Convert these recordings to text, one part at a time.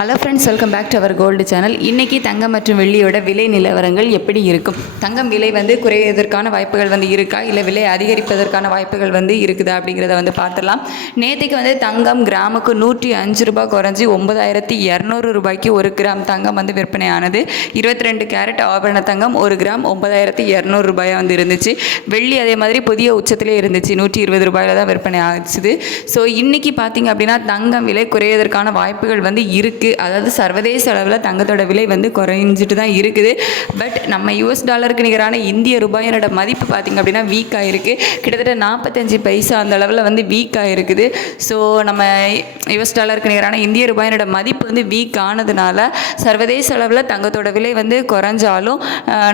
Hello friends, welcome back to our gold channel. இன்றைக்கி தங்கம் மற்றும் வெள்ளியோட விலை நிலவரங்கள் எப்படி இருக்கும்? தங்கம் விலை குறைவதற்கான வாய்ப்புகள் இருக்கா, இல்லை விலை அதிகரிப்பதற்கான வாய்ப்புகள் இருக்குதா அப்படிங்கிறத பார்த்துடலாம். நேற்றுக்கு தங்கம் கிராமுக்கு 105 ரூபாய் குறைஞ்சி 9200 ரூபாய்க்கு ஒரு கிராம் தங்கம் விற்பனையானது. 22 கேரட் ஆபரண தங்கம் ஒரு கிராம் 9200 ரூபாயாக இருந்துச்சு. வெள்ளி அதே மாதிரி புதிய உச்சத்திலே இருந்துச்சு, 120 ரூபாயில் தான் விற்பனை ஆச்சுது. ஸோ இன்றைக்கி பார்த்திங்க அப்படின்னா தங்கம் விலை குறைவதற்கான வாய்ப்புகள் இருக்குது. அதாவது சர்வதேச அளவில் தங்கத்தோட விலை குறைஞ்சிட்டு தான் இருக்குது. பட் நம்ம US டாலருக்கு நிகரான இந்திய ரூபாயோட மதிப்பு பார்த்திங்க அப்படின்னா வீக்காக இருக்குது. கிட்டத்தட்ட 45 பைசா அந்த அளவில் வீக்காக இருக்குது. ஸோ நம்ம US டாலருக்கு நிகரான இந்திய ரூபாயோட மதிப்பு வீக் ஆனதுனால சர்வதேச அளவில் தங்கத்தோட விலை குறைஞ்சாலும்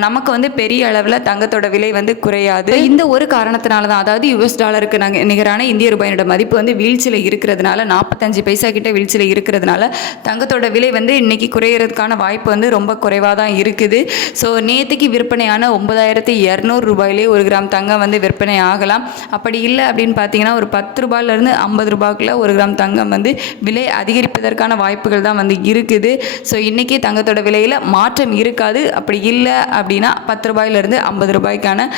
நமக்கு பெரிய அளவில் தங்கத்தோட விலை குறையாது. இந்த ஒரு காரணத்தினால தான், அதாவது US டாலருக்கு நிகரான இந்திய ரூபாயோட மதிப்பு வீழ்ச்சியில் இருக்கிறதுனால, 45 பைசா கிட்ட வீழ்ச்சியில் இருக்கிறதுனால தங்கத்தோட விலை இன்னைக்கு குறையிறதுக்கான வாய்ப்பு ரொம்ப குறைவாக தான் இருக்குது. ஸோ நேற்றுக்கு விற்பனையான 9200 ரூபாயிலே ஒரு கிராம் தங்கம் விற்பனை ஆகலாம். அப்படி இல்லை அப்படின்னு பார்த்தீங்கன்னா ஒரு 10 ரூபாயிலிருந்து 50 ரூபாய்க்குள்ள ஒரு கிராம் தங்கம் விலை அதிகரிப்பதற்கான வாய்ப்புகள் தான் இருக்குது. ஸோ இன்றைக்கி தங்கத்தோட விலையில் மாற்றம் இருக்காது. அப்படி இல்லை அப்படின்னா 10 ரூபாயிலிருந்து 50 ரூபாய்க்கான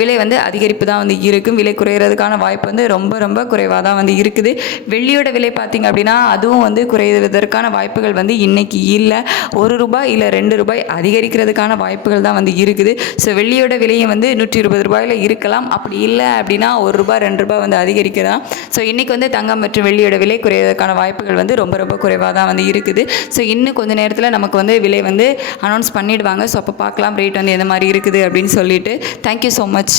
விலை அதிகரிப்பு தான் இருக்கும். விலை குறையிறதுக்கான வாய்ப்பு ரொம்ப ரொம்ப குறைவாக தான் இருக்குது. வெள்ளியோட விலை பார்த்திங்க அப்படின்னா அதுவும் குறைவதற்கான வாய்ப்புகள் இன்னைக்கு இல்லை. 1 ரூபாய் இல்லை 2 ரூபாய் அதிகரிக்கிறதுக்கான வாய்ப்புகள் தான் இருக்குது. ஸோ வெள்ளியோட விலையும் 120 ரூபாயில் இருக்கலாம். அப்படி இல்லை அப்படின்னா 1 ரூபாய் 2 ரூபாய் அதிகரிக்கலாம். ஸோ இன்றைக்கி தங்கம் மற்றும் வெள்ளியோட விலை குறைவதற்கான வாய்ப்புகள் ரொம்ப ரொம்ப குறைவாக தான் இருக்குது. ஸோ இன்னும் கொஞ்சம் நேரத்தில் நமக்கு விலை அனௌன்ஸ் பண்ணிடுவாங்க. ஸோ அப்போ பார்க்கலாம் ரேட் எந்த மாதிரி இருக்குது அப்படின்னு சொல்லிட்டு. Thank you so much.